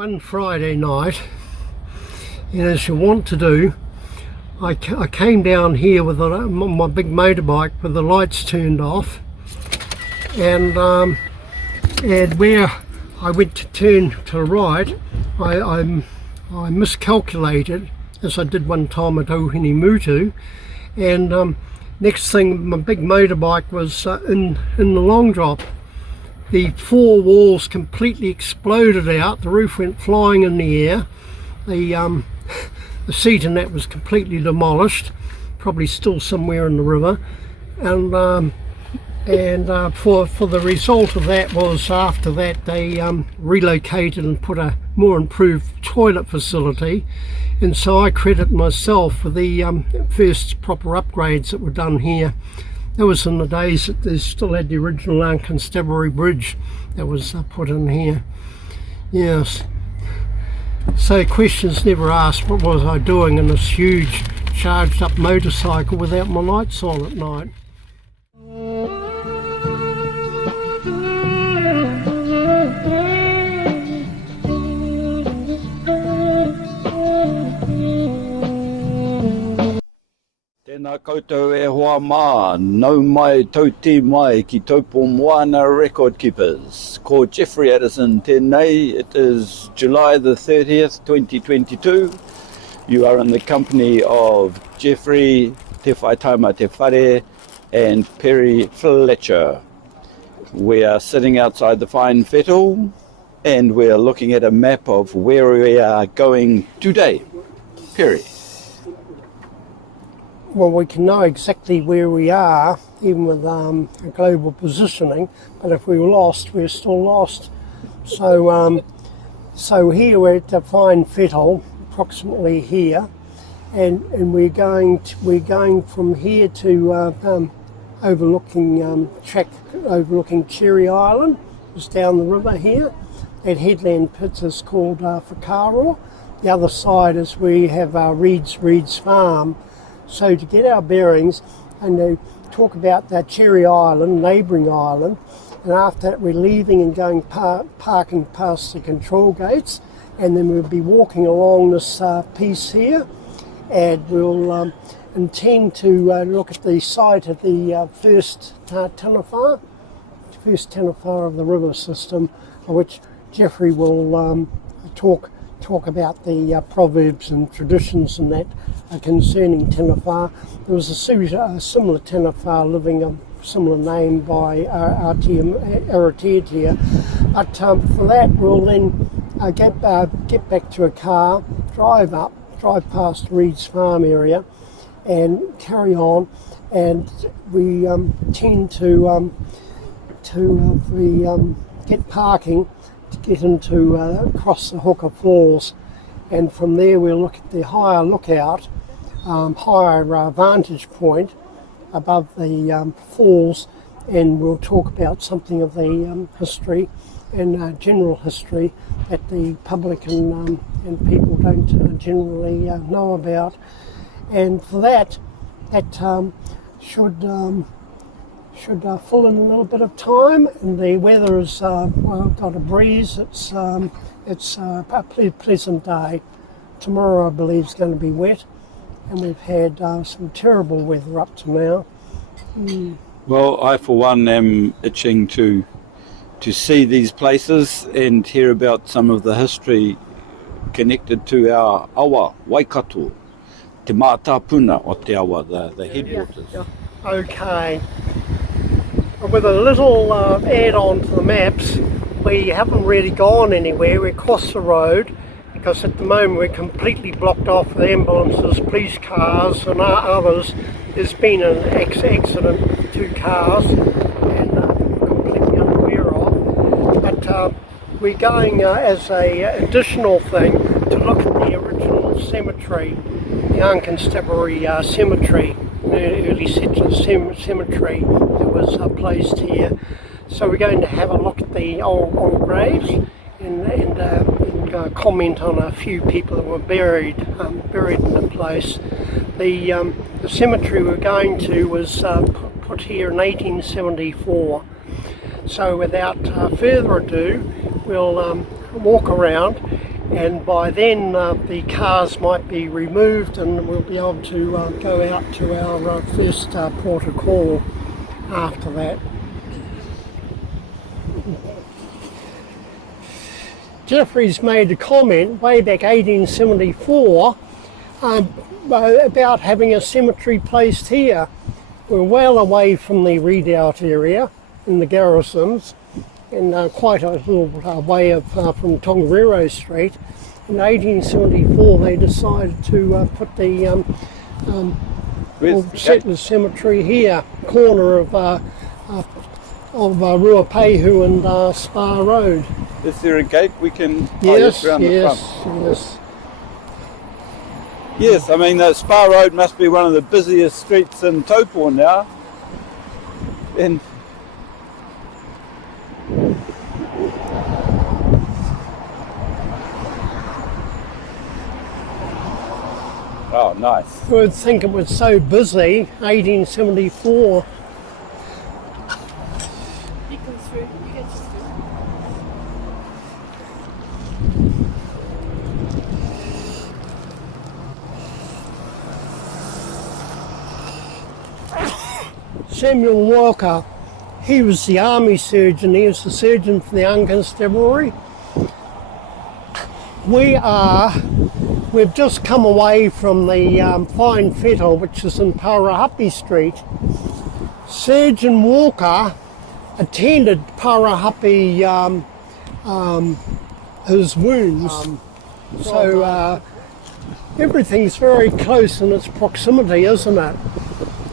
one Friday night, and as you want to do, I came down here with my big motorbike with the lights turned off, and where I went to turn to the right, I miscalculated, as I did one time at Ohinimutu, and next thing my big motorbike was in the long drop. The four walls completely exploded out, the roof went flying in the air, the seat in that was completely demolished, probably still somewhere in the river, and for the result of that was, after that they relocated and put a more improved toilet facility, and so I credit myself for the first proper upgrades that were done here. That was in the days that they still had the original Constabulary Bridge that was put in here. Yes. So questions never asked, what was I doing in this huge charged up motorcycle without my lights on at night? Tēnā koutou e hoa mā, nau mai tauti mai ki taupo moana record keepers. Ko Jeffrey Addison tēnei, it is July the 30th, 2022. You are in the company of Jeffrey, Te Whaitaima TeWhare, and Perry Fletcher. We are sitting outside the fine fettle, and we are looking at a map of where we are going today. Perry. Well, we can know exactly where we are, even with a global positioning, but if we were lost, we're still lost. So here we're at the fine fettle, approximately here, and we're going from here to overlooking Cherry Island, just down the river here. That headland pit is called Whakaaro. The other side is we have Reed's Farm. So to get our bearings and to talk about that Cherry Island, neighbouring island, and after that we're leaving and going parking past the control gates, and then we'll be walking along this piece here, and we'll intend to look at the site of the first tenafar of the river system, which Jeffrey will talk about the proverbs and traditions and that concerning tenafar. There was a similar tenafar living a similar name by Aratiatia, but for that we'll then get back to a car, drive past Reed's Farm area and carry on, and we tend to get parking to get into across the Hooker Falls, and from there we'll look at the higher lookout, higher vantage point above the falls, and we'll talk about something of the history and general history that the public and people don't generally know about. And for that should fill in a little bit of time, and the weather is got a breeze. It's a pleasant day. Tomorrow I believe is going to be wet, and we've had some terrible weather up to now. Well, I for one am itching to see these places and hear about some of the history connected to our awa, Waikato, te mātāpuna o te awa, the headwaters. Yeah. Okay. With a little add-on to the maps, we haven't really gone anywhere. We're across the road because at the moment we're completely blocked off with ambulances, police cars and others. There's been an accident with 2 cars, and we're completely unaware of. But we're going as a additional thing to look at the original cemetery, the Constabulary Cemetery, early settler cemetery that was placed here. So we're going to have a look at the old graves and comment on a few people that were buried in the place. The cemetery we're going to was put here in 1874. So without further ado, we'll around, and by then the cars might be removed and we'll be able to go out to our first port of call after that. Jeffrey's made a comment way back 1874 about having a cemetery placed here. We're well away from the Redoubt area in the Garrisons, and quite a little way from Tongariro Street. In 1874 they decided to put the Settlers Cemetery here, corner of Ruapehu and Spa Road. Is there a gate we can yes, around the front? Yes. Yes, I mean the Spa Road must be one of the busiest streets in Taupō now. And oh, nice. You would think it was so busy, 1874. You come through, you get through. Samuel Walker, he was the army surgeon, he was the surgeon for the Unconstabulary. We've just come away from the Fine Fettle, which is in Parahapi Street. Surgeon Walker attended Parahapi, his wounds. So everything's very close in its proximity, isn't it?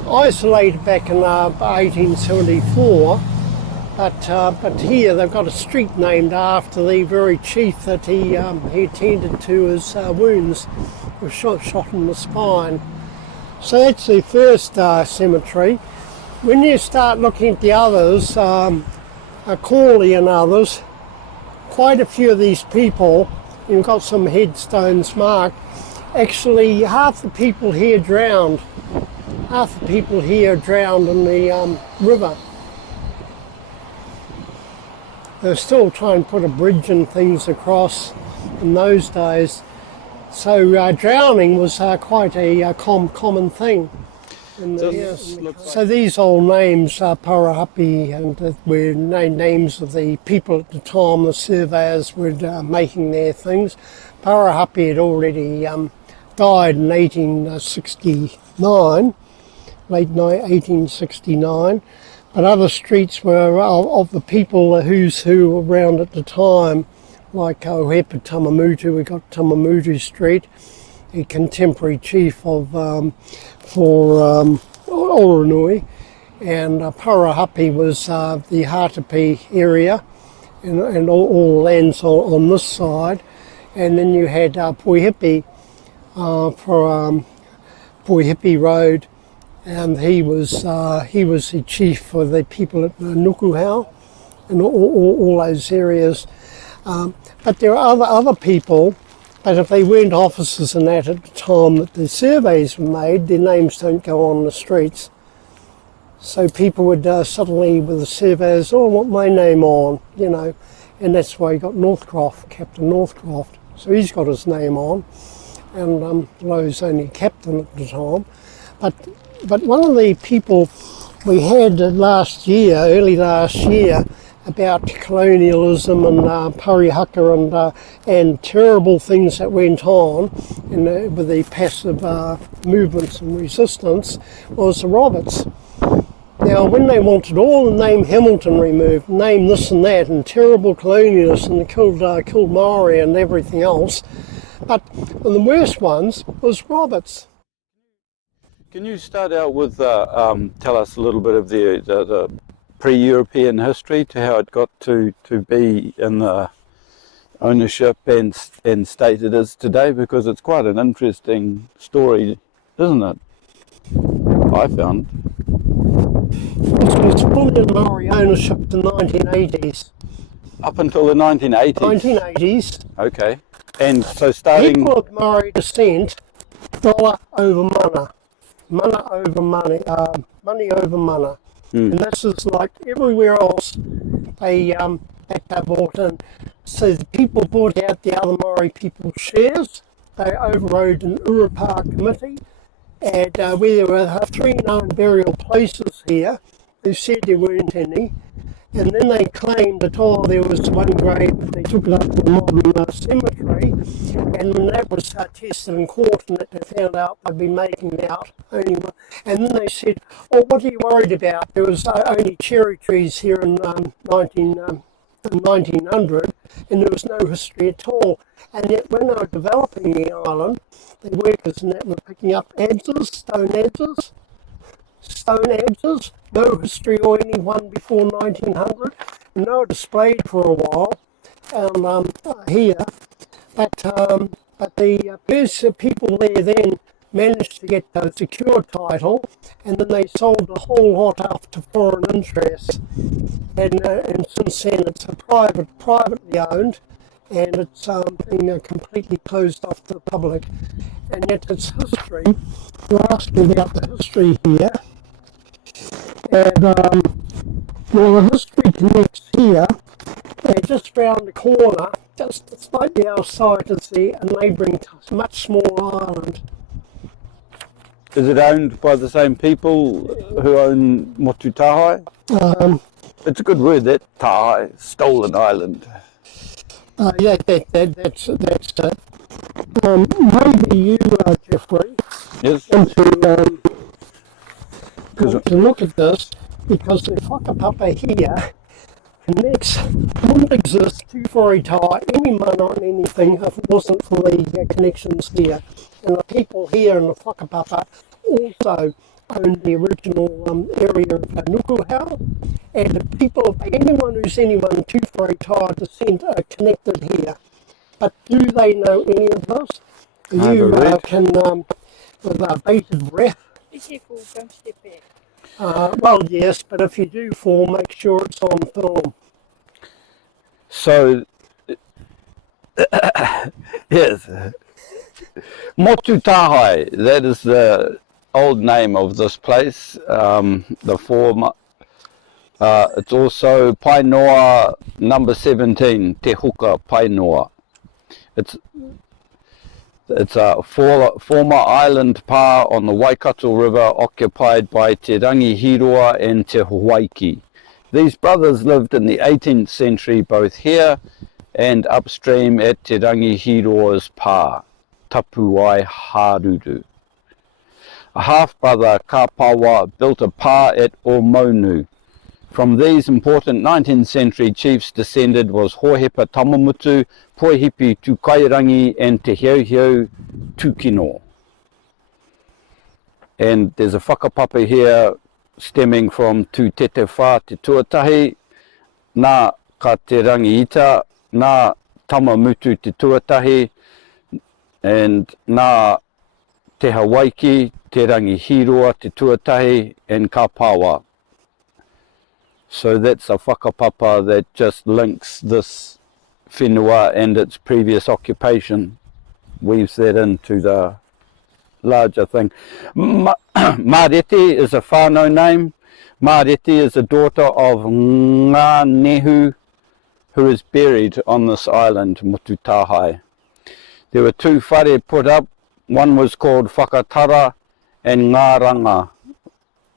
Isolated back in 1874, but here they've got a street named after the very chief that he attended to his wounds. He was shot in the spine. So that's the first cemetery. When you start looking at the others, Corley and others, quite a few of these people, you've got some headstones marked, actually half the people here drowned. Half the people here drowned in the river. They're still trying to put a bridge and things across in those days. So drowning was quite a common thing. So these old names are Parahapi, and were names of the people at the time the surveyors were making their things. Parahapi had already died in 1869. Late 1869, but other streets were of the people who's who were around at the time, like Ohepa Tamamutu. We got Tamamutu Street, a contemporary chief of for Oronui, and Parahapi was the Hatapi area, and all lands on this side, and then you had Poihipi for Poihipi Road. And he was the chief for the people at Nukuhau and all those areas. But there are other people, but if they weren't officers and that at the time that the surveys were made, their names don't go on the streets. So people would suddenly, with the surveyors, I want my name on, you know, and that's why you got Northcroft, Captain Northcroft. So he's got his name on, and Lowe's only captain at the time. But one of the people we had early last year, about colonialism and parihaka and terrible things that went on with the passive movements and resistance, was the Roberts. Now, when they wanted all the name Hamilton removed, name this and that, and terrible colonialists, and killed Maori and everything else, but one of the worst ones was Roberts. Can you start out with tell us a little bit of the pre-European history to how it got to be in the ownership and state it is today, because it's quite an interesting story, isn't it? I found. It was fully in Maori ownership in the 1980s. Up until the 1980s? 1980s. Okay. And so starting... People of Maori descent, dollar over mana. Mana over money, money over mana. And this is like everywhere else. They that they bought in. So the people bought out the other Maori people's shares. They overrode an Urupā committee, and where there were 3 known burial places here, who said there weren't any. And then they claimed that, oh, there was one grave, they took it up to the modern cemetery, and when that was tested in court and that they found out they'd been making out only one. And then they said, oh, what are you worried about? There was only cherry trees here in 1900, and there was no history at all. And yet when they were developing the island, the workers and that were picking up adzes, stone adzes, no history or anyone before 1900, and they were displayed for a while here. But the people there then managed to get a secure title, and then they sold the whole lot off to foreign interests. And since then it's privately owned, and it's been completely closed off to the public. And yet its history, you asked me about the history here, and well, the history connects here, and just round the corner, just slightly outside is a neighbouring, much smaller island. Is it owned by the same people who own Motu Tahai? It's a good word, that Tahai, stolen island. Yeah, that's it. Maybe you, Jeffrey, Yes. to look at this, because the whakapapa here connects, wouldn't exist to Whaitaima, any mana on anything if it wasn't for the connections here. And the people here in the whakapapa also owned the original area of Nukuhau, and the people, anyone to Whaitaima descent are connected here. But do they know any of this? You can, with bated breath. Be careful, don't step back. Well, yes, but if you do fall, make sure it's on film. So, yes, Motu Tahai, that is the old name of this place. The former, it's also Painoa number 17, Te Huka Painoa. It's a former island pa on the Waikato River occupied by Te Rangihiroa and Te Hawaiki. These brothers lived in the 18th century both here and upstream at Te Rangihiroa's pa, Tapuai Haruru. A half-brother, Kapawa, built a pa at Omonu. From these important 19th century chiefs descended was Hohepa Tamamutu, Poihipi Tukairangi and Te Hiauhiau Tukino. And there's a whakapapa here stemming from Tu Te Te Whā Te Tuatahi, nā ka te rangiita, nā Tamamutu Te Tuatahi, and nā Te Hawaiki, Te Rangihiroa Te Tuatahi, and Kapawa. So that's a whakapapa that just links this whenua and its previous occupation, weaves that into the larger thing. Marete is a whānau name. Marete is the daughter of Ngā Nehu, who is buried on this island, Motu Tahai. There were 2 whare put up. One was called Whakatara and Ngā Ranga,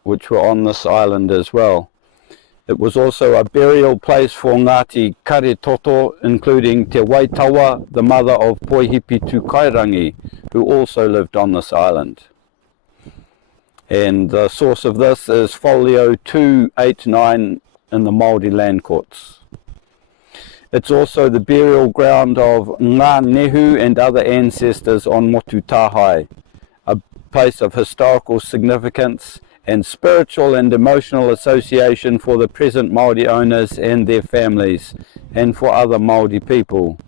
which were on this island as well. It was also a burial place for Ngāti Karetoto, including Te Waitawa, the mother of Poihipi Tukairangi, who also lived on this island. And the source of this is folio 289 in the Māori Land Courts. It's also the burial ground of Ngā Nehu and other ancestors on Motu Tahai, a place of historical significance and spiritual and emotional association for the present Māori owners and their families, and for other Māori people.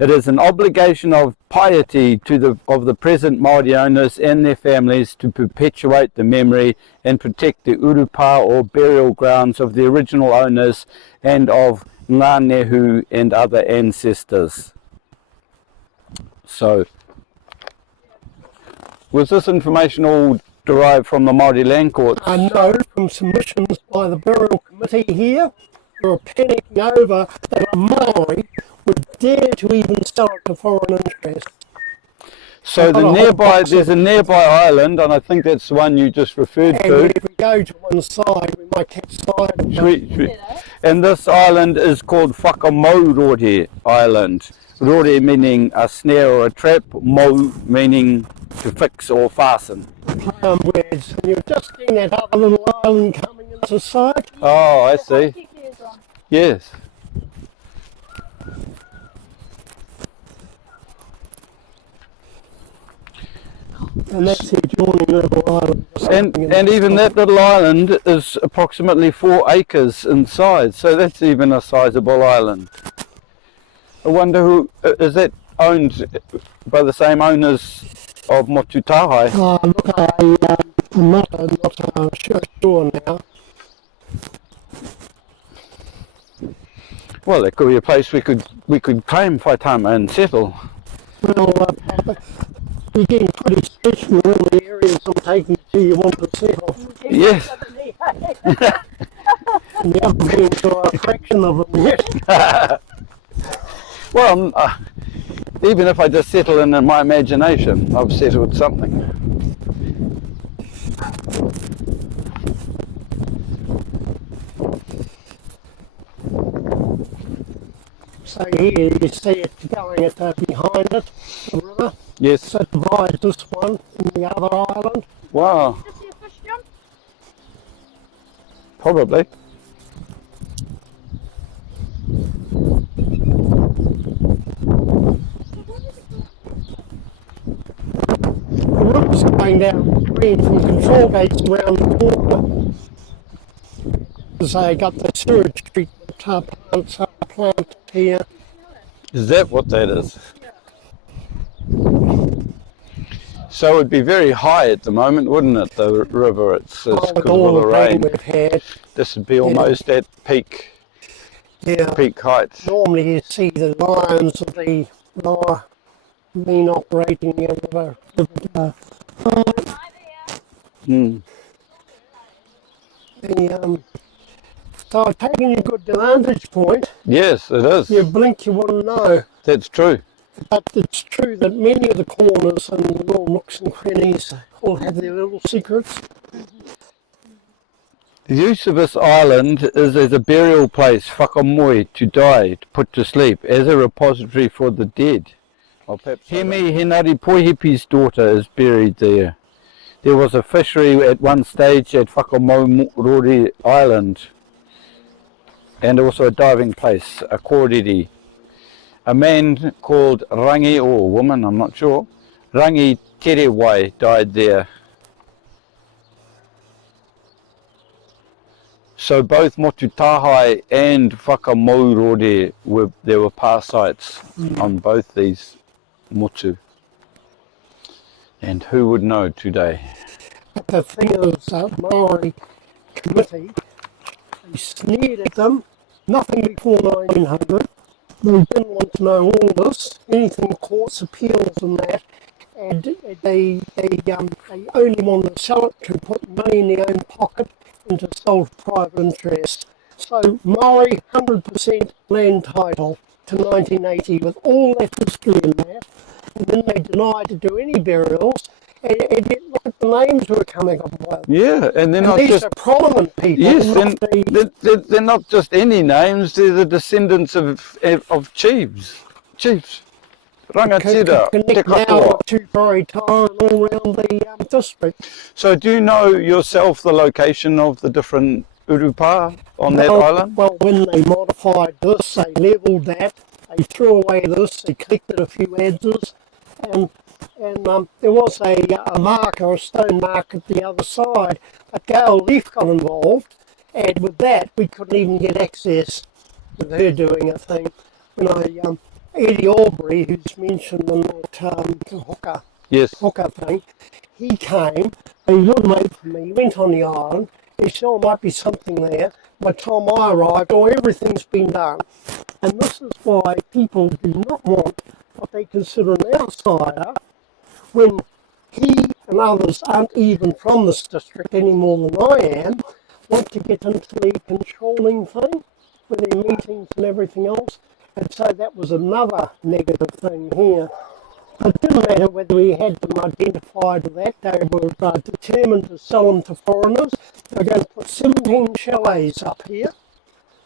It is an obligation of piety of the present Māori owners and their families to perpetuate the memory and protect the urupā or burial grounds of the original owners and of Ngā Nehu and other ancestors. So, was this information all derived from the Māori Land Courts? No, from submissions by the burial committee here, were panicking over that a Maori would dare to even sell it to foreign interests. So Got a whole box there's a of- nearby island, and I think that's the one you just referred And to. if we go to one side, we might catch sight of it. Sweet. And this island is called Whakamorore Island. Rore meaning a snare or a trap, mo meaning to fix or fasten. Words. And you're just seeing that other little island coming into sight. Oh, I see. Yes. And that's the adjoining little island. And even that little island is approximately 4 acres in size, so that's even a sizable island. I wonder who is that owned by the same owners of Motu Tahai? Look, I'm not sure now. Well, it could be a place we could claim Whaitaima and settle. Well, you're getting pretty special in the areas I'm taking to you want to settle. Yes. And you haven't been to a fraction of them yet. Well, even if I just settle in my imagination, I've settled something. So here you see it going behind it, the river. Yes. So it divides this one from the other island. Wow. Just see a fish jump? Probably. The river's going down stream from control gates around the corner. As they got the sewage treatment plants planted here. Is that what that is? So it would be very high at the moment, wouldn't it, the river? It's With because of all all the rain. we've had. This would be almost at peak height. Normally you see the lions of the lower been operating the river. Hmm. So I've taken a good vantage point. Yes, it is. You blink, you wouldn't know. That's true. But it's true that many of the corners and the little nooks and crannies all have their little secrets. The use of this island is as a burial place, whakamoi, to die, to put to sleep, as a repository for the dead. Hemi Henari Poihipi's daughter is buried there. There was a fishery at one stage at Whakamorore Island, and also a diving place, a kōriri. A man called Rangi, or a woman, I'm not sure, Rangi TeWhare died there. So both Motu Tahai and Whakamorore there were parasites on both these motu. And who would know today? But the thing is, that Maori committee, they sneered at them, nothing before 1900. They didn't want to know all this, anything courts, appeals and that, and they only wanted to sell it to put money in their own pocket and to sell to private interest. So Maori 100% land title to 1980 with all that history in that, and then they denied to do any burials, and yet look at the names who are coming up with. Yeah, and they're And not these just... are prominent people. Yes, not the, they're not just any names, they're the descendants of chiefs. Chiefs. Rangatira, Te connect now Katoa. to Perry Fletcher and all around the district. So do you know yourself the location of the different urupa on that island? Well, when they modified this, they levelled that, they threw away this, they collected a few adzes, and there was a marker, a stone mark at the other side, but Gail Leaf got involved, and with that we couldn't even get access with her doing a thing. When Eddie Aubrey, who's mentioned in that Yes. hooker thing, he came, he looked mate for me, he went on the island, he said there might be something there. By the time I arrived, everything's been done. And this is why people do not want what they consider an outsider when he and others aren't even from this district any more than I am, want to get into the controlling thing. with their meetings and everything else. And so that was another negative thing here. It didn't matter whether we had them identified or that, they were determined to sell them to foreigners. They were going to put 17 chalets up here.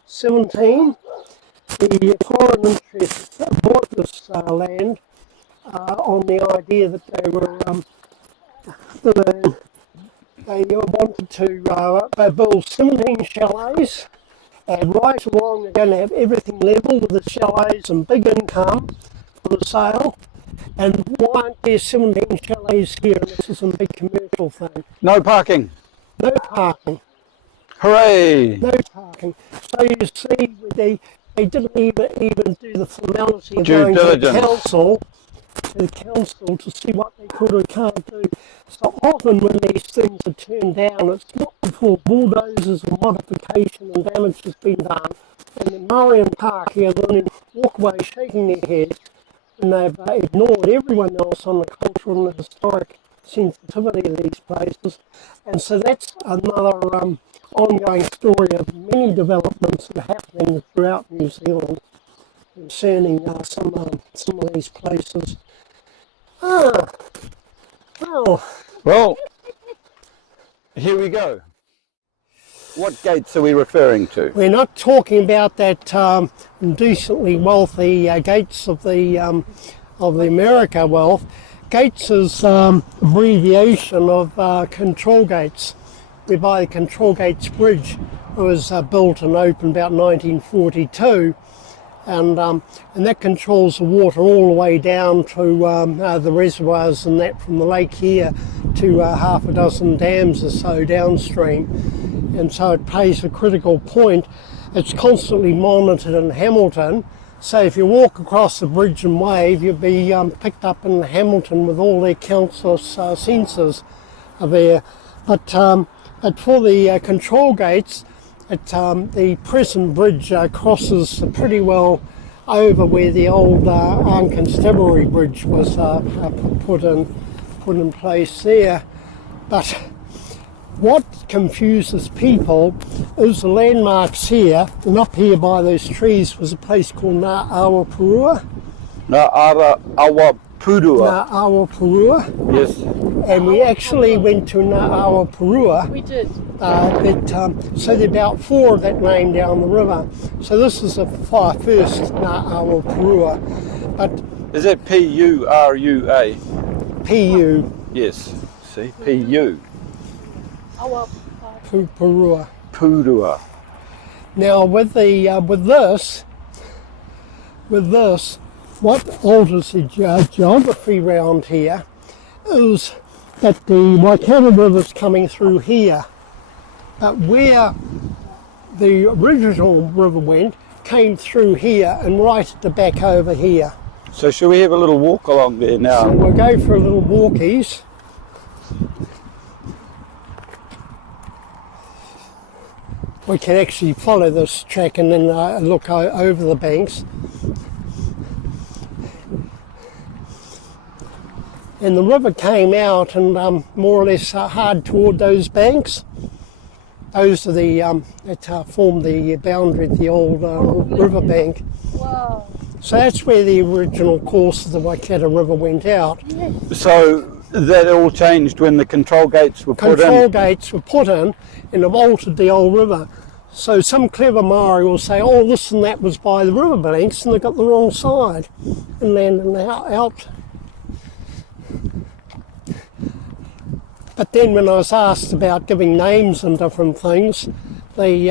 17. The foreign interests bought this land on the idea that they were they wanted to build 17 chalets, and right along they're going to have everything level with the chalets and big income for the sale. And why aren't there 17 chalets here? And this is a big commercial thing. No parking. No parking. Hooray! No parking. So you see, they didn't even do the formality of Due going diligence. to the council to see what they could or can't do. So often when these things are turned down, it's not before bulldozers and modification and damage has been done. And in Marion Park here, they'll then walk away shaking their heads, and they've ignored everyone else on the cultural and the historic sensitivity of these places. And so that's another ongoing story of many developments that are happening throughout New Zealand concerning some of these places. Well, here we go. What gates are we referring to? We're not talking about that indecently wealthy gates of the America wealth. Gates is abbreviation of control gates, whereby the Control Gates Bridge was built and opened about 1942, and that controls the water all the way down to the reservoirs and that from the lake here to half a dozen dams or so downstream, and so it plays a critical point. It's constantly monitored in Hamilton, so if you walk across the bridge and wave, you'll be picked up in Hamilton with all their countless sensors are there. But for the control gates, the present bridge crosses pretty well over where the old Constabulary Bridge was put in place there. But what confuses people is the landmarks here, and up here by those trees was a place called Ngā Awa Purua. Awa Purua. Ngā Awa Purua. Yes. And we actually went to Ngā Awa Purua. We did. So there are about 4 of that name down the river. So this is the first Ngā Awa Purua. But Is it P-U-R-U-A? P-U. Yes. See? P-U. Awa Purua. Purua. Now with this, what alters the geography around here is that the Waikato River is coming through here, but where the original river went came through here and right at the back over here. So should we have a little walk along there So now? we'll go for a little walkies. We can actually follow this track and then look over the banks. And the river came out and more or less hard toward those banks. Those are the that formed the boundary of the old river bank. Wow. So that's where the original course of the Waikato River went out. So that all changed when the control gates were put Control in? gates were put in and have altered the old river. So some clever Maori will say, oh, this and that was by the river banks, and they got the wrong side and landed out. But then when I was asked about giving names and different things, they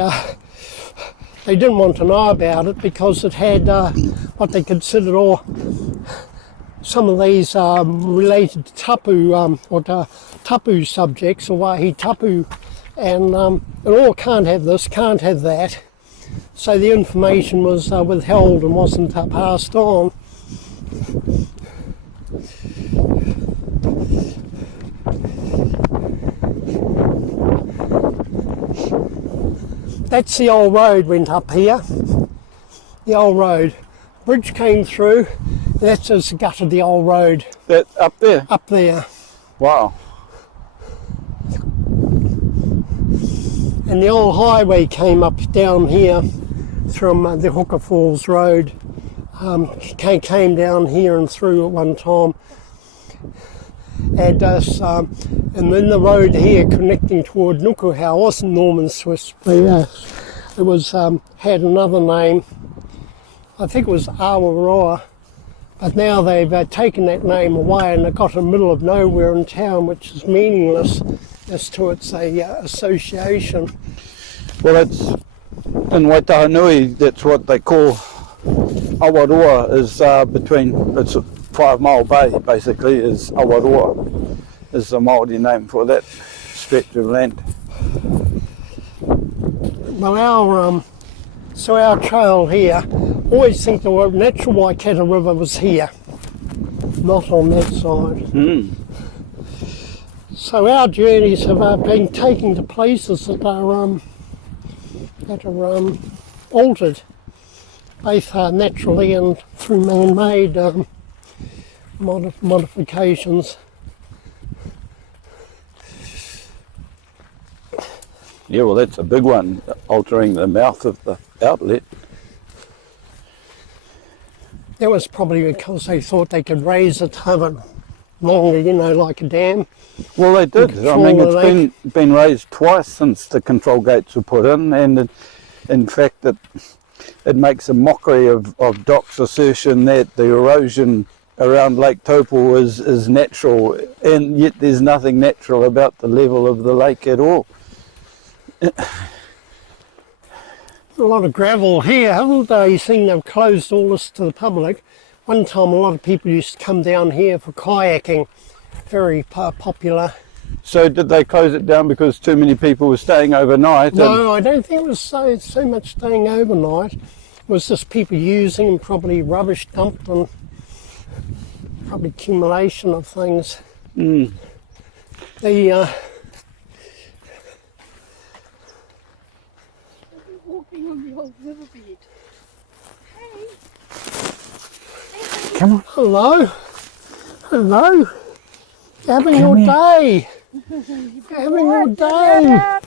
didn't want to know about it because it had what they considered some of these related to tapu, tapu subjects, or wahi tapu, and can't have this, can't have that. So the information was withheld and wasn't passed on. That's the old road went up here. The old road. Bridge came through. That's just the gut of the old road. That up there? Up there. Wow. And the old highway came up down here from the Hooker Falls Road. Came down here and through at one time. And then the road here connecting toward Nukuhau wasn't Norman Swiss, but it was had another name. I think it was Awaroa, but now they've taken that name away and they've got a middle of nowhere in town, which is meaningless as to its association. Well, it's in Waitahanui, that's what they call Awaroa, is between, it's a 5 Mile Bay basically, is Awaroa, is the Māori name for that stretch of land. Well, our trail here, always think the natural Waikato River was here, not on that side. So our journeys have been taken to places that are altered, both naturally and through man-made modifications. Yeah, well, that's a big one, altering the mouth of the outlet. That was probably because they thought they could raise it over longer, you know, like a dam. Well, they did. I mean, it's been raised twice since the control gates were put in, and in fact it makes a mockery of Doc's assertion that the erosion around Lake Taupo is natural, and yet there's nothing natural about the level of the lake at all. A lot of gravel here, haven't they? You think they've closed all this to the public. One time a lot of people used to come down here for kayaking, very popular. So did they close it down because too many people were staying overnight? No, I don't think it was so much staying overnight. It was just people using and probably rubbish dumped and probably accumulation of things. Walking on the old riverbed. Hey. Come on. Hello. Hello. Having your day. Having your day.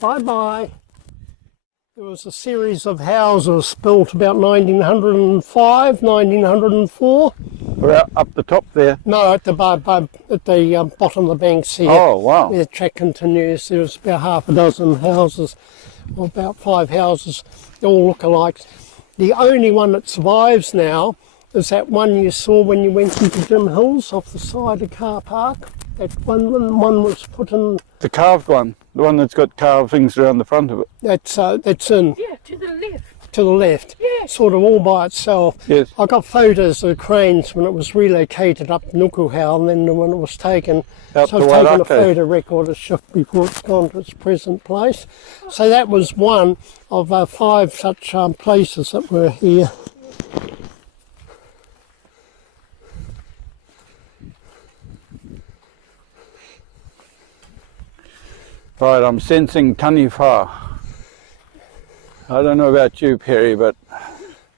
Bye-bye. There was a series of houses built about 1905, 1904. We're up the top there. No, at the bottom of the banks here. Oh, wow. Where the track continues. There was about half a dozen houses, or about 5 houses. They all look alike. The only one that survives now is that one you saw when you went into Jim Hills off the side of car park. That one was put in. The carved one, the one that's got carvings around the front of it. That's in. Yeah, to the left. To the left. Yes. Sort of all by itself. Yes. I got photos of the cranes when it was relocated up to Nukuhau, and then when it was taken. Out so to I've taken a Wairake. photo record of shift before it's gone to its present place. So that was one of 5 such places that were here. Right, I'm sensing taniwha. I don't know about you, Perry, but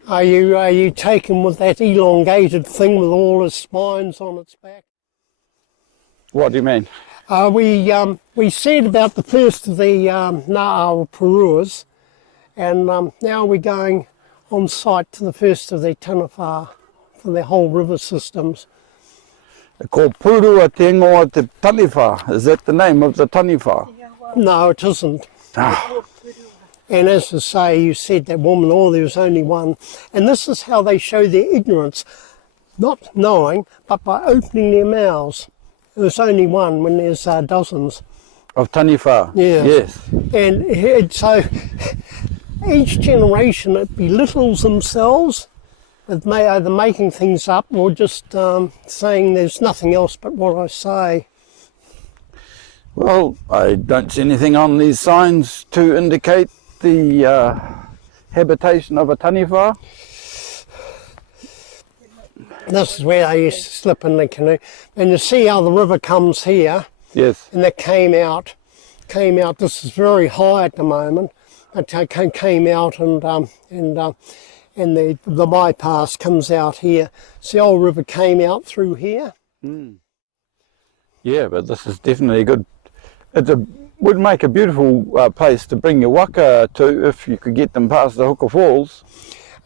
Are you taken with that elongated thing with all the spines on its back? what do you mean? We said about the first of the Ngāo Puruas, and now we're going on site to the first of the taniwha for the whole river systems. Ko Purua Te Ingoa Te Taniwha. Is that the name of the taniwha? No, it isn't. And as I say, you said that woman, there was only one. And this is how they show their ignorance, not knowing, but by opening their mouths. There's only one when there's dozens. Of taniwha? Yes. Yes. And so each generation it belittles themselves with either making things up or just saying there's nothing else but what I say. Well, I don't see anything on these signs to indicate the habitation of a taniwha. This is where I used to slip in the canoe. And you see how the river comes here, Yes. and that came out. This is very high at the moment. It came out, and the bypass comes out here. So the old river came out through here. Yeah, but this is definitely good. It's a would make a beautiful place to bring your waka to if you could get them past the Hooker Falls.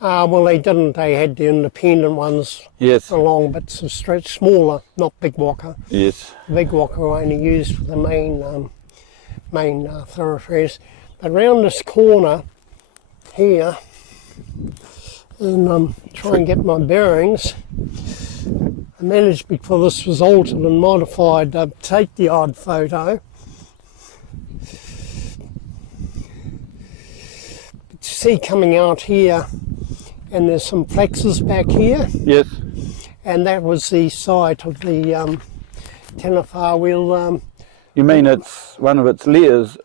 Well, they didn't. They had the independent ones Yes. along bits of stretch, smaller, not big waka. Yes. Big waka were only used for the main thoroughfares. But around this corner here, and try and get my bearings, I managed before this was altered and modified to take the odd photo. But you see coming out here, and there's some flexes back here. Yes. And that was the site of the TeWhare wheel. You mean it's one of its layers?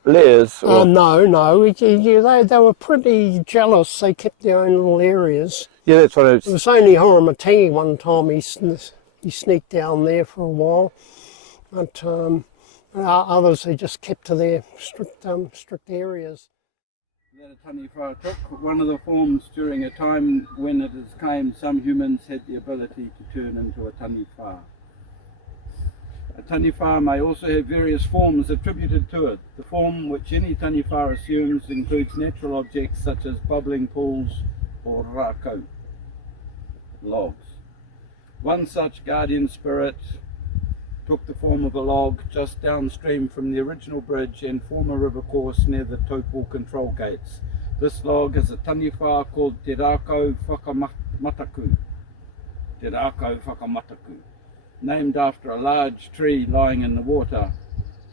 Or? No. They were pretty jealous. They kept their own little areas. Yeah, that's what It was only Horomatangi one time he sneaked down there for a while. But others, they just kept to their strict areas. That a TeWhare took one of the forms during a time when it has claimed some humans had the ability to turn into a TeWhare. A TeWhare may also have various forms attributed to it. The form which any TeWhare assumes includes natural objects such as bubbling pools or rākau, logs. One such guardian spirit took the form of a log just downstream from the original bridge and former river course near the Taupo control gates. This log is a TeWhare called Te Rākau Whakamataku. Te Rākau Whakamataku. Named after a large tree lying in the water.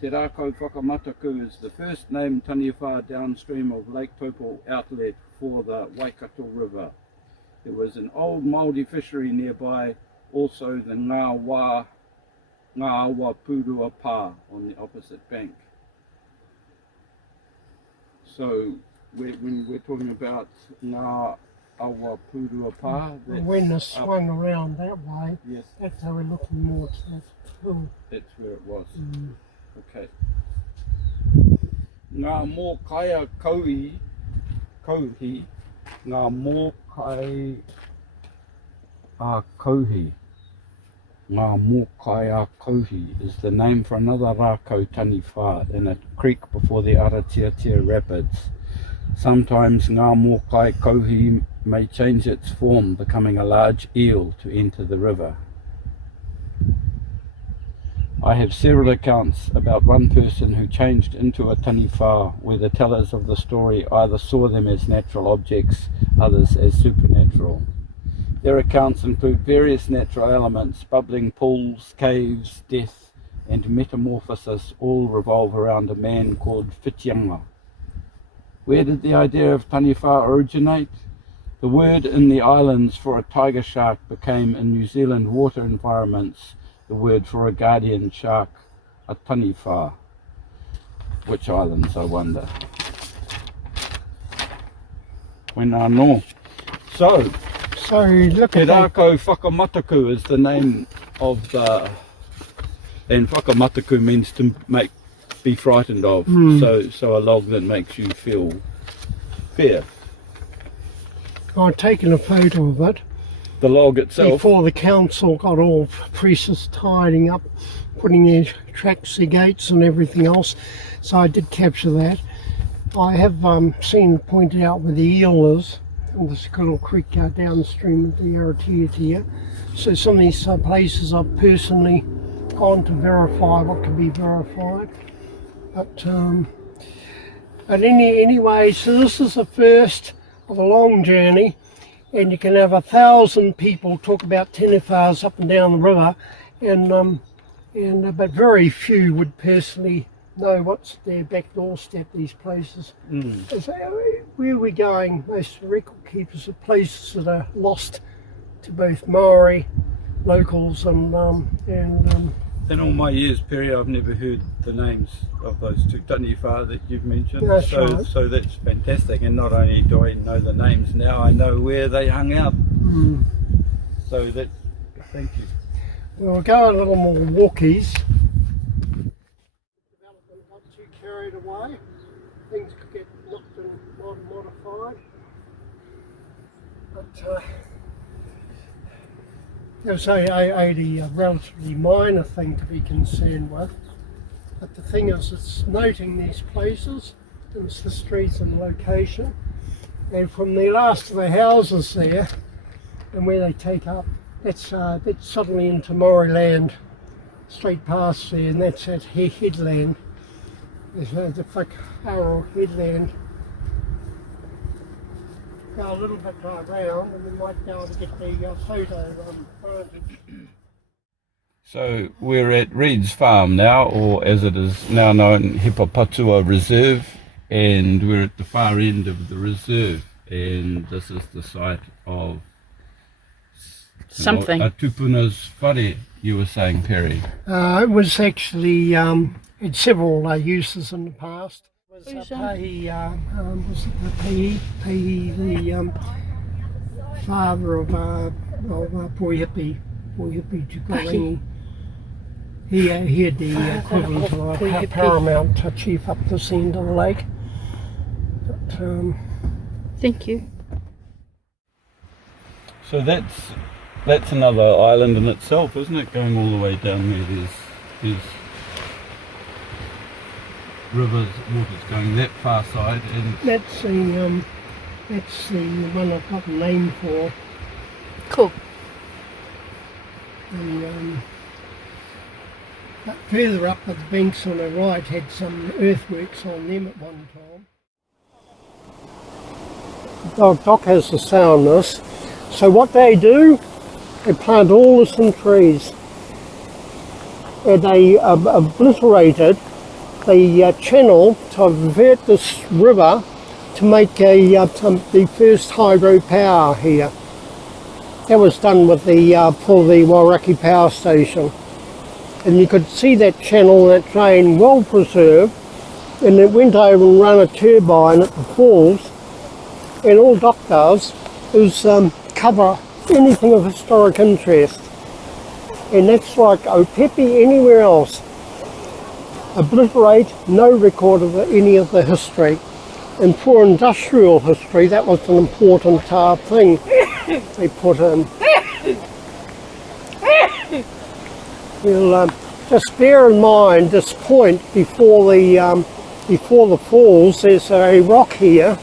Te Rākau Whakamataku is the first named TeWhare downstream of Lake Taupo outlet for the Waikato River. There was an old Māori fishery nearby, also the Ngāwa Purua Pā on the opposite bank. So when we're talking about Ngāwa Purua Pā, When it swung around that way, yes, that's how we're looking more to that hill. that's where it was. Okay. Ngā mō kaia kauhi, ngā mō kai a kauhi. Ngā mō kai a kauhi is the name for another rākau TeWhare in a creek before the Aratiatia Rapids. Sometimes ngā mō kai kauhi may change its form, becoming a large eel to enter the river. I have several accounts about one person who changed into a TeWhare, where the tellers of the story either saw them as natural objects, others as supernatural. Their accounts include various natural elements, bubbling pools, caves, death, and metamorphosis, all revolve around a man called Whitianga. Where did the idea of TeWhare originate? The word in the islands for a tiger shark became, in New Zealand water environments, the word for a guardian shark, a TeWhare. Which islands, I wonder? Wena no. So look Te at that. Rākau Whakamataku is the name of the, and Whakamataku means to be frightened of. So a log that makes you feel fear. I've taken a photo of it The log itself. before the council got all priests tidying up, putting their tracks, their gates and everything else. So I did capture that. I have seen pointed out where the eel is, in this little creek downstream of the Aratiatia. So some of these places I've personally gone to verify what can be verified. But anyway, so this is the first of a long journey, and you can have 1,000 people talk about TeWhares up and down the river, but very few would personally know what's their back doorstep, these places. So where we're going, most record keepers are places that are lost to both Maori locals and in all my years, Perry, I've never heard the names of those two TeWhare that you've mentioned. That's right. So that's fantastic. And not only do I know the names now, I know where they hung out. So that's, thank you. We'll go a little more walkies. Development got too carried away. Things could get looked and modified. But it was only a relatively minor thing to be concerned with. But the thing is, it's noting these places, and it's the streets and location. And from the last of the houses there, and where they take up, that's suddenly into Maori land, straight past there, and that's at headland. There's the Whakaaro headland. Go a little bit around, and we might be able to get the photo vantage. So we're at Reed's Farm now, or as it is now known, Hipapatua Reserve, and we're at the far end of the reserve, and this is the site of Something. A tupuna's whare, you were saying, Perry. It was actually had several uses in the past. It was Pahi, the father of Poihipi Tukaringi. He had the equivalent of a paramount chief up this end of the lake. But, Thank you. So that's another island in itself, isn't it? Going all the way down there, there's rivers, water's going that far side, and that's the one I've got a name for. Cool. And but further up at the banks on the right had some earthworks on them at one time. Doc has the soundness. So what they do, they plant all this in trees. And they obliterated the channel to divert this river to make the first hydropower here. That was done with for the Wairaki power station. And you could see that channel, that drain, well preserved, and it went over and ran a turbine at the falls. And all Doc does is cover anything of historic interest. And that's like Opepi anywhere else. Obliterate, no record of any of the history. And for industrial history, that was an important thing they put in. We'll just bear in mind this point before the falls. There's a rock here.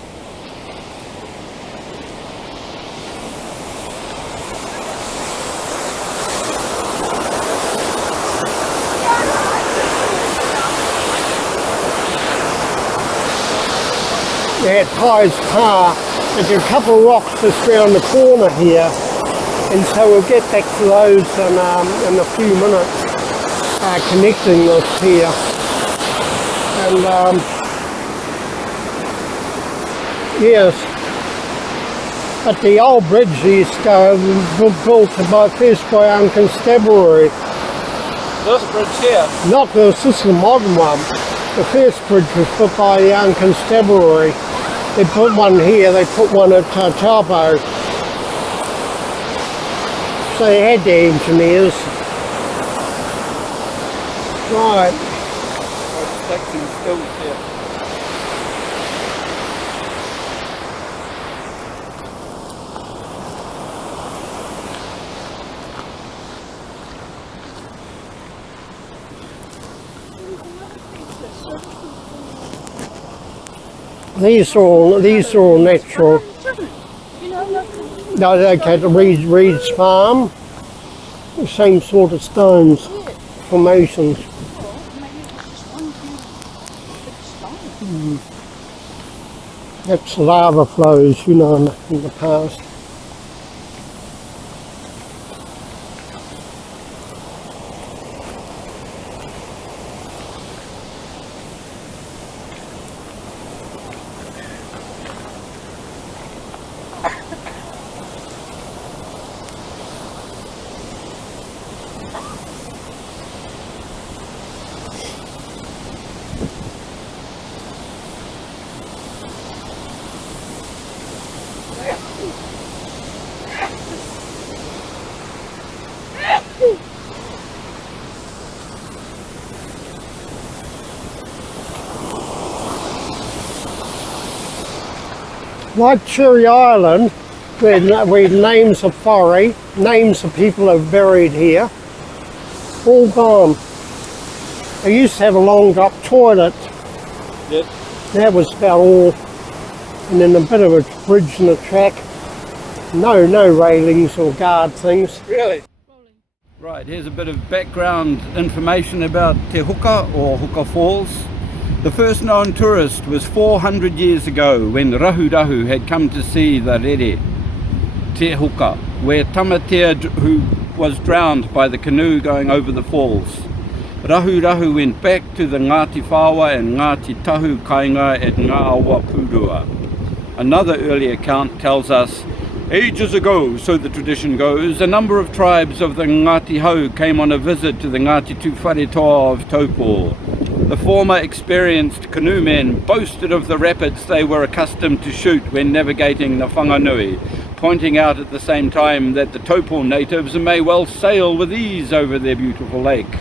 At Ty's Car, there's a couple of rocks just round the corner here, and so we'll get back to those in a few minutes, connecting this here. And yes, but the old bridge used to go built first by Young Constabulary. this bridge here. Not this is the modern one. The first bridge was put by the Young Constabulary. They put one here, they put one at Taupo. So they had the engineers. Right. Protecting skills here. These are all natural. No, okay, the Reed's Farm. The same sort of stones, formations. That's lava flows, you know, in the past. Like Cherry Island, where names of whare, names of people are buried here, all gone. They used to have a long drop toilet. Yes. That was about all. And then a bit of a bridge in the track. No railings or guard things. Really? Right, here's a bit of background information about Te Huka or Huka Falls. The first known tourist was 400 years ago when Rahurahu had come to see the Rere, Te Huka, where Tamatea who was drowned by the canoe going over the falls. Rahurahu went back to the Ngāti Whawa and Ngāti Tahu Kainga at Ngā Awa Purua. Another early account tells us, ages ago, so the tradition goes, a number of tribes of the Ngāti Hau came on a visit to the Ngāti TeWhare of Taupo. The former experienced canoemen boasted of the rapids they were accustomed to shoot when navigating the Whanganui, pointing out at the same time that the Taupo natives may well sail with ease over their beautiful lake.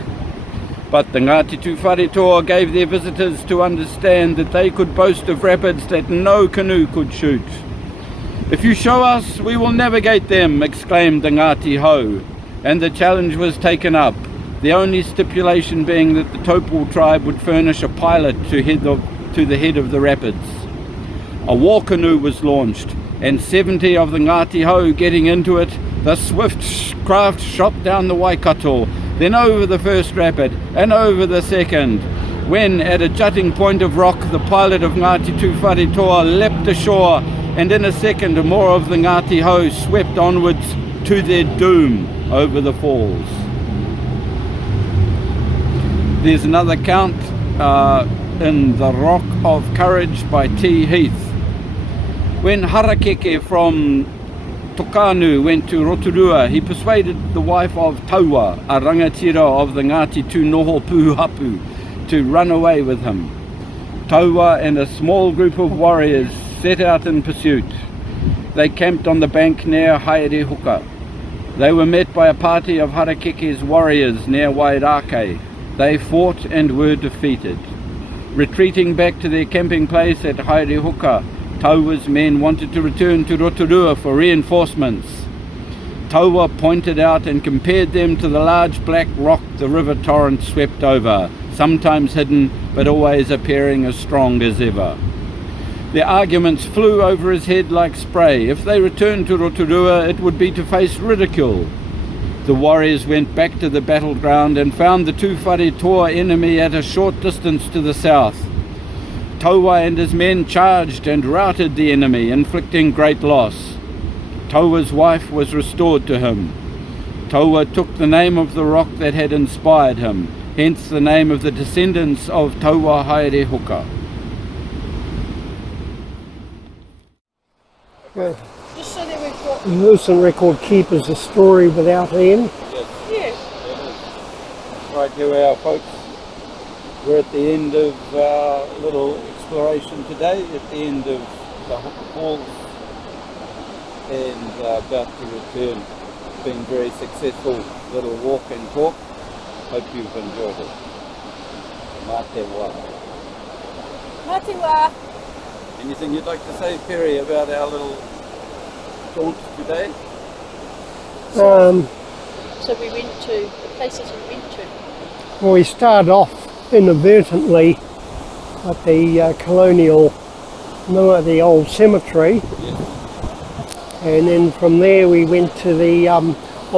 But the Ngāti TeWhare gave their visitors to understand that they could boast of rapids that no canoe could shoot. If you show us, we will navigate them, exclaimed the Ngāti Hau, and the challenge was taken up, the only stipulation being that the Taupo tribe would furnish a pilot to the head of the rapids. A war canoe was launched, and 70 of the Ngāti Hau getting into it, the swift craft shot down the Waikato, then over the first rapid, and over the second, when at a jutting point of rock, the pilot of Ngāti TeWhare leapt ashore, and in a second more of the Ngāti Hau swept onwards to their doom over the falls. There's another count in The Rock of Courage by T. Heath. When Harakeke from Tokanu went to Rotorua, he persuaded the wife of Taua, a rangatira of the Ngāti Tūnoho Pūhapu, to run away with him. Taua and a small group of warriors set out in pursuit. They camped on the bank near Haere Huka. They were met by a party of Harakeke's warriors near Wairake. They fought and were defeated. Retreating back to their camping place at Haere Huka, Taua's men wanted to return to Rotorua for reinforcements. Taua pointed out and compared them to the large black rock the river torrent swept over, sometimes hidden but always appearing as strong as ever. Their arguments flew over his head like spray. If they returned to Rotorua, it would be to face ridicule. The warriors went back to the battleground and found the TeWhare enemy at a short distance to the south. Taua and his men charged and routed the enemy, inflicting great loss. Taua's wife was restored to him. Taua took the name of the rock that had inspired him, hence the name of the descendants of Taua Haere Huka. Just so that we've got... Wilson Record Keepers, a story without end. Yes. Right, here we are, folks. We're at the end of our little exploration today, at the end of the Huka Falls, and about to return. It's been a very successful little walk and talk. Hope you've enjoyed it. Mā te wā. Mā te wā. Anything you'd like to say, Perry, about our little jaunt today? So we went to the places we went to. Well, we started off inadvertently at the colonial, the old cemetery. Yes. And then from there we went to the, on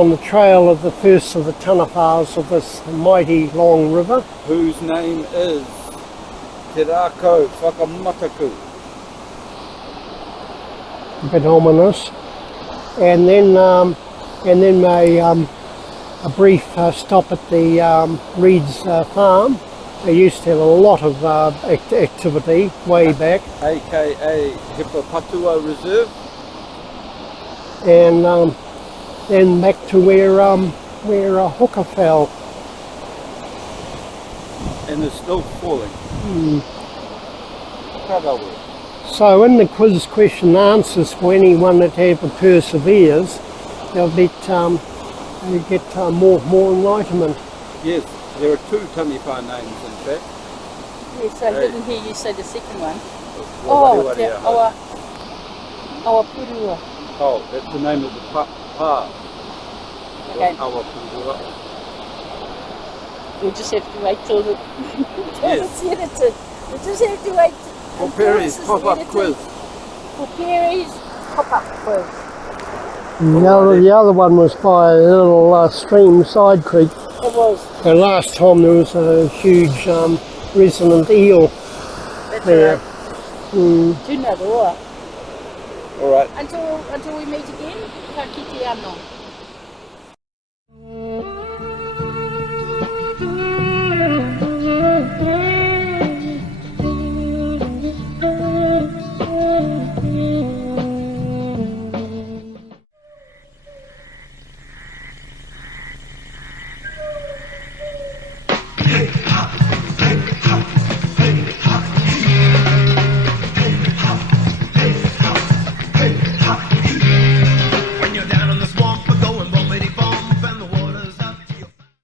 the trail of the first of the tanawhas of this mighty long river. Whose name is Te Rākau Whakamataku. A bit ominous. And then a brief stop at the Reed's farm. They used to have a lot of activity way back. AKA Hipapatua Reserve. And then back to where Huka fell. And it's still falling. Karawe. So in the quiz question answers for anyone that ever perseveres, they'll get more enlightenment. Yes, there are two taniwha names in fact. Yes, I didn't hear you say the second one. Te Awa Purua. Oh, that's the name of the pa. Okay. Awa Purua. We just have to wait till the Yes. it's edited. We just have to wait For until Perry's this is pop-up edited. quiz. For Perry's pop-up quiz. The other one was by a little stream, side creek. It was. And last time there was a huge resonant eel That's there. right. Mm. Tūna roa. All right. Until we meet again, ka kite anō.